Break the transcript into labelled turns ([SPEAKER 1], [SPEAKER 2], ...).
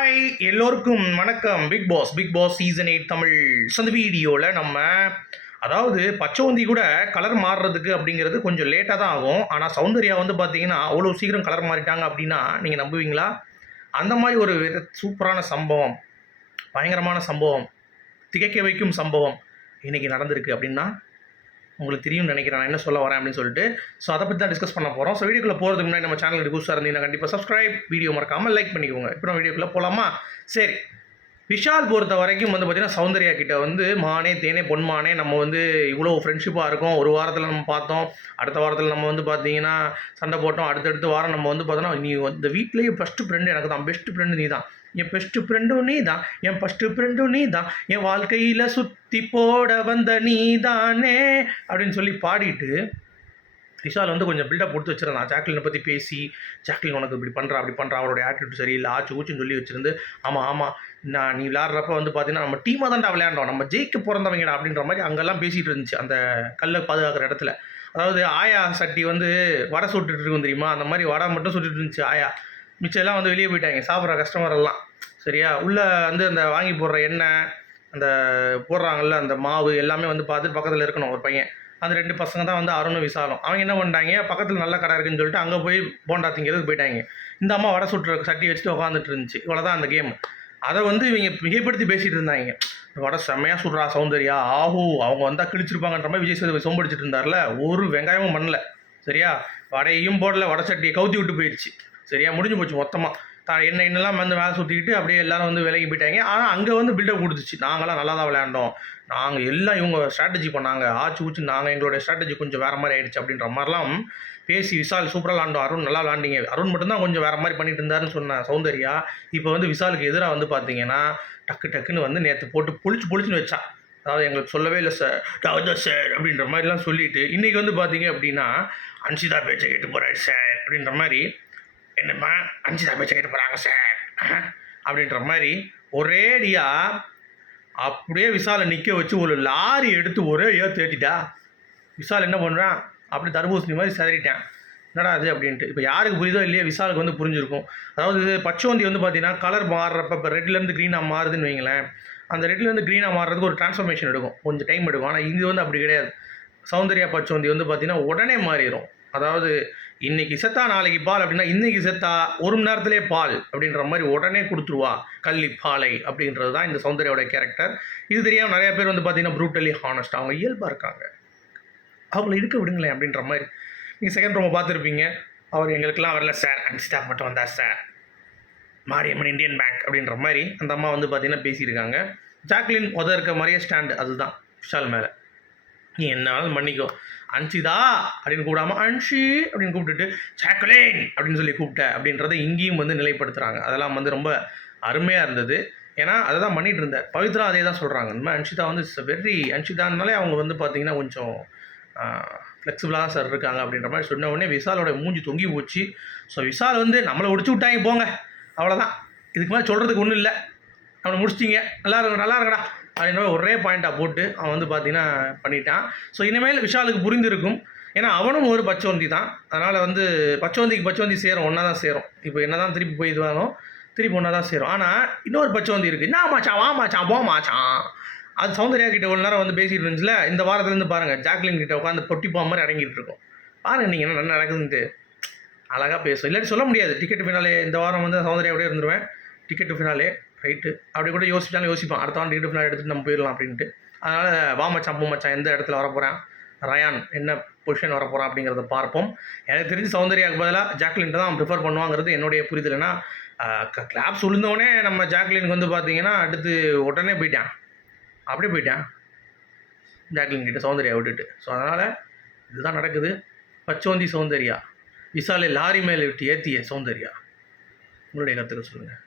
[SPEAKER 1] Hi எல்லோருக்கும் வணக்கம். Bigg Boss Bigg Boss season eight Tamil so வீடியோவில் நம்ம அதாவது பச்சவந்தி கூட கலர் மாறுறதுக்கு அப்படிங்கிறது கொஞ்சம் லேட்டாக தான் ஆகும். ஆனால் சௌந்தர்யா வந்து பார்த்தீங்கன்னா அவ்வளோ சீக்கிரம் கலர் மாறிட்டாங்க அப்படின்னா நீங்கள் நம்புவீங்களா? அந்த மாதிரி ஒரு சூப்பரான சம்பவம் பயங்கரமான சம்பவம் திகைக்க வைக்கும் சம்பவம் இன்றைக்கி நடந்திருக்கு அப்படின்னா உங்களுக்கு தெரியும்னு நினைக்கிறேன். நான் என்ன சொல்ல வரேன் அப்படின்னு சொல்லிட்டு ஸோ அதை பற்றி தான் டிஸ்கஸ் பண்ண போகிறோம் ஸோ வீடியோக்குள்ளே போகிறதுக்கு முன்னாடி நம்ம சேனல் புதுசாக இருந்தீங்கன்னா கண்டிப்பாக சப்ஸ்கிரைப் வீடியோ மறக்காமல் லைக் பண்ணிக்கோங்க. இப்போ நம்ம வீடியோக்குள்ளே போகலாமா சரி. விஷால் பொறுத்த வரைக்கும் வந்து பார்த்திங்கன்னா சௌந்தர்யா கிட்ட வந்து மானே தேனே பொன்மானே நம்ம வந்து இவ்வளோ ஃப்ரெண்ட்ஷிப்பாக இருக்கோம். ஒரு வாரத்தில் நம்ம பார்த்தோம். அடுத்த வாரத்தில் நம்ம வந்து பார்த்தீங்கன்னா சண்டை போட்டோம். அடுத்தடுத்த வாரம் நம்ம வந்து பார்த்தோன்னா நீ இந்த வீட்லேயே ஃபஸ்ட்டு ஃப்ரெண்டு எனக்கு தான். பெஸ்ட் ஃப்ரெண்டு நீ தான் என் பெஸ்ட்டு ஃப்ரெண்டும் நீ தான் என் ஃபஸ்ட்டு ஃப்ரெண்டும் நீ தான் என் வாழ்க்கையில் சுற்றி போட வந்த நீ தானே அப்படின்னு சொல்லி பாடிட்டு விஷால் வந்து கொஞ்சம் பில்டப் கொடுத்து வச்சிருந்தான். ஜாக்லினை பற்றி பேசி ஜாக்லின் உனக்கு இப்படி பண்ணுறா அப்படி பண்ணுறா அவரோட ஆட்டிடியூட் சரியில்லை ஆச்சு ஊச்சுன்னு சொல்லி வச்சிருந்து ஆமாம் ஆமாம் நான் நீ விளையாடுறப்ப வந்து பார்த்தீங்கன்னா நம்ம டீமாக தான்டா விளையாண்டோம் நம்ம ஜெயிக்க பிறந்தவங்கடா அப்படின்ற மாதிரி அங்கெல்லாம் பேசிகிட்டு இருந்துச்சு அந்த கல்லை பாதுகாக்கிற இடத்துல. அதாவது ஆயா சட்டி வந்து வடை சுட்டுட்டு இருக்கும் தெரியுமா? அந்த மாதிரி வடை மட்டும் சுட்டுட்டு இருந்துச்சு ஆயா. மிச்சம் வந்து வெளியே போயிட்டாங்க சாப்பிட்ற கஸ்டமர் எல்லாம். சரியா? உள்ளே வந்து அந்த வாங்கி போடுற எண்ணெய் அந்த போடுறாங்கல்ல அந்த மாவு எல்லாமே வந்து பார்த்துட்டு பக்கத்தில் இருக்கணும் ஒரு பையன். அந்த ரெண்டு பசங்க தான் வந்து அருணும் விசாலும். அவங்க என்ன பண்ணிட்டாங்க பக்கத்தில் நல்ல கடை இருக்குன்னு சொல்லிட்டு அங்கே போய் போண்டா திங்கிறதுக்கு போயிட்டாங்க. இந்த அம்மா வடை சுட்டுற சட்டி வச்சுட்டு உட்காந்துட்டு இருந்துச்சு. இவ்வளோதான் அந்த கேம் அதை வந்து இவங்க மிகைப்படுத்தி பேசிகிட்டு இருந்தாங்க. வடை செம்மையாக சுடுறா சௌந்தர்யா. ஆஹூ அவங்க வந்தால் கிழிச்சிருப்பாங்கன்ற மாதிரி விஜய் சேதுபதி சொம்படிச்சிட்டு இருந்தார்ல. ஒரு வெங்காயமும் பண்ணல. சரியா? வடையும் போடல வடை சட்டியை கவுத்தி விட்டு போயிடுச்சு. சரியா? முடிஞ்சு போச்சு மொத்தமாக தான் என்ன என்னெல்லாம் வந்து வேலை சுற்றிக்கிட்டு அப்படியே எல்லாரும் வந்து விலகி போயிட்டாங்க. ஆனால் அங்கே வந்து பில்டப் கொடுத்துச்சு. நாங்களாம் நல்லா தான் விளையாண்டோம். நாங்கள் எல்லாம் இவங்க ஸ்ட்ராட்டஜி பண்ணாங்க. ஆச்சு ஊச்சு நாங்கள் எங்களுடைய ஸ்ட்ராட்டஜி கொஞ்சம் வேறு மாதிரி ஆயிடுச்சு அப்படின்ற மாதிரிலாம் பேசி விசால் சூப்பராக விளாண்டோம் அருண் நல்லா விளாண்டிங்க அருண் மட்டும்தான் கொஞ்சம் வேறு மாதிரி பண்ணிட்டு இருந்தாருன்னு சொன்ன சௌந்தர்யா இப்போ வந்து விசாலுக்கு எதிராக வந்து பார்த்தீங்கன்னா டக்கு டக்குன்னு வந்து நேற்று போட்டு பொழிச்சு பொழிச்சுன்னு வச்சா. அதாவது எங்களுக்கு சொல்லவே இல்லை சார் அதான் சார் அப்படின்ற மாதிரிலாம் சொல்லிட்டு இன்றைக்கி வந்து பார்த்தீங்க அப்படின்னா அன்சிதா பேச்சை கேட்டு போகிறாரு சார் அப்படின்ற மாதிரி என்னம்மா அன்சிதா பேச்சை கேட்டு போகிறாங்க சார் அப்படின்ற மாதிரி ஒரேடியாக அப்படியே விசாலை நிற்க வச்சு ஒரு லாரி எடுத்து ஒரே ஏன் தேட்டிட்டா. விசால் என்ன பண்ணுறான் அப்படி தர்பூசணி மாதிரி சிதறிட்டான். என்னடா அது அப்படின்ட்டு. இப்போ யாருக்கு புரியுதோ இல்லையா விசாலுக்கு வந்து புரிஞ்சிருக்கும். அதாவது இது பச்சோந்தி வந்து பார்த்தீங்கன்னா கலர் மாறுறப்ப இப்போ ரெட்லேருந்து க்ரீனாக மாறுதுன்னு வைங்களேன். அந்த ரெட்லேருந்து க்ரீனாக மாறுறதுக்கு ஒரு டிரான்ஸ்ஃபர்மேஷன் எடுக்கும். கொஞ்சம் டைம் எடுக்கும். ஆனால் இது வந்து அப்படி கிடையாது. சௌந்தர்யா பச்சோந்தி வந்து பார்த்தீங்கன்னா உடனே மாறிடும் அதாவது இன்னைக்கு செத்தா நாளைக்கு பால் அப்படின்னா இன்னைக்கு செத்தா ஒரு மணி நேரத்திலே பால் அப்படின்ற மாதிரி உடனே கொடுத்துருவா. கள்ளி பாலை அப்படின்றது தான் இந்த சௌந்தர்யாவோட கேரக்டர் இது தெரியாமல் நிறைய பேர் வந்து பார்த்தீங்கன்னா ப்ரூட்டலி ஹானஸ்ட் அவங்க இயல்பாக இருக்காங்க. அவங்கள இருக்க விடுங்களேன் அப்படின்ற மாதிரி. நீங்கள் செகண்ட் ரூமை பார்த்துருப்பீங்க. அவர் எங்களுக்கெல்லாம் வரல சார் அன்சிதா மட்டும் வந்தார் சார் மாரியம்மன் இந்தியன் பேங்க் அப்படின்ற மாதிரி அந்த அம்மா வந்து பார்த்தீங்கன்னா பேசியிருக்காங்க. ஜாக்லின் உத இருக்க மாதிரியே ஸ்டாண்டு அதுதான். விஷால் மேலே. நீ என்னாலும் பண்ணிக்கோ. அன்சிதா அப்படின்னு கூப்பிடாம அன்ஷி அப்படின்னு கூப்பிட்டுட்டு ஜாக்லின் அப்படின்னு சொல்லி கூப்பிட்ட அப்படின்றத இங்கேயும் வந்து நிலைப்படுத்துகிறாங்க அதெல்லாம் வந்து ரொம்ப அருமையாக இருந்தது. ஏன்னா அதை தான் பண்ணிட்டு இருந்தார் பவித்ரா அதே தான் சொல்கிறாங்க இந்த அன்ஷிதா வந்து இட்ஸ் வெரி அன்ஷிதானாலே அவங்க வந்து பார்த்தீங்கன்னா கொஞ்சம் ஃப்ளெக்சிபிளாக சார் இருக்காங்க அப்படின்ற மாதிரி சொன்ன உடனே விசாலோட மூஞ்சி தொங்கி போச்சு. ஸோ விசால் வந்து நம்மளை ஒடிச்சு விட்டாங்க போங்க. அவ்வளோதான் இதுக்கு மேலே சொல்கிறதுக்கு ஒன்றும் இல்லை. அவனை முடிச்சிட்டிங்க. நல்லா இருக்கும் நல்லா இருக்கடா அப்படின்ற ஒரே பாயிண்ட்டாக போட்டு அவன் வந்து பார்த்தீங்கன்னா பண்ணிட்டான். ஸோ இனிமேல் விஷாலுக்கு புரிந்திருக்கும். ஏன்னா அவனும் ஒரு பச்சோந்தி தான். அதனால் வந்து பச்சோந்திக்கு பச்சோந்தி சேரும் ஒன்றா தான் சேரும். இப்போ என்ன தான் திருப்பி போய் இதுவாகும் திருப்பி ஒன்றா தான் சேரும். ஆனால் இன்னொரு பச்சோந்தி இருக்குது என்ன மாச்சான்? வா மாச்சான்? போ மாச்சான்? அது சௌந்தர்யா கிட்ட ஒரு நேரம் வந்து பேசிட்டு இருந்துச்சுல இந்த வாரத்துலேருந்து பாருங்கள் ஜாக்லின் கிட்ட உட்காந்து பொட்டி போக மாதிரி அடங்கிட்டு இருக்கோம். பாருங்கள் நீங்கள் என்ன நடக்குதுன்ட்டு. அழகாக பேசும். இல்லாட்டி சொல்ல முடியாது. டிக்கெட் ஃபினாலே இந்த வாரம் வந்து சௌந்தர்யாவோடய இருந்துருவேன். டிக்கெட் ஃபினாலே ரைட்டு அப்படி கூட யோசிச்சாலும் யோசிப்பான் அடுத்த வாரம் டிக்கெட் எடுத்துகிட்டு நம்ம போயிடலாம் அப்படின்ட்டு. அதனால் வா மச்சான் போ மச்சான் எந்த இடத்துல வர போகிறேன் ரயான் என்ன பொசிஷன் வர போகிறான் அப்படிங்கிறத பார்ப்போம். எனக்கு தெரிஞ்சு சௌந்தர்யாவுக்கு பதிலாக ஜாக்லின் தான் ப்ரிஃபர் பண்ணுவாங்கிறது என்னுடைய புரிதல். ஏன்னா கிளாப்ஸ் விழுந்தவொடனே நம்ம ஜாக்லினுக்கு வந்து பார்த்தீங்கன்னா அடுத்து உடனே போயிட்டான். அப்படியே போயிட்டான். ஜாக்லின் கிட்ட சௌந்தர்யா விட்டுட்டு. ஸோ அதனால் இதுதான் நடக்குது. பச்சோந்தி சௌந்தர்யா. விசாலை லாரி மேலே விட்டு ஏற்றிய சௌந்தர்யா. உங்களுடைய கருத்துக்கள் சொல்லுங்கள்